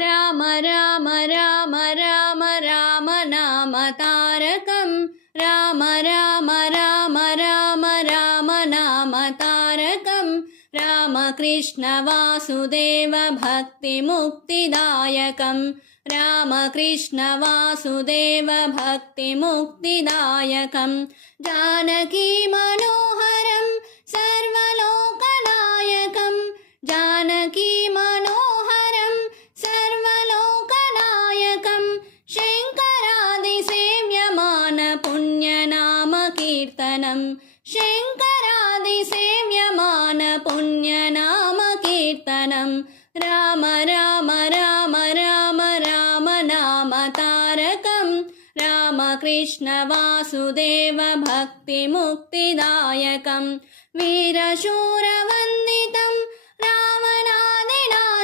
राम राम राम राम राम नाम तारकं राम राम राम राम राम नाम तारकं रामकृष्ण वासुदेव भक्तिमुक्तिदायकं रामकृष्ण वासुदेव भक्तिमुक्तिदायकं जानकी मनोहरं सर्वलोकनायकं जानकी मनोहरं सर्वलोकनायकं शङ्करादिसेव्यमान पुण्यनाम कीर्तनं शङ्करादिसेव्यमान पुण्यनाम कीर्तनं राम राम राम राम राम नाम तारकं रामकृष्ण वासुदेव भक्तिमुक्तिदायकं वीरशूरवन्दितं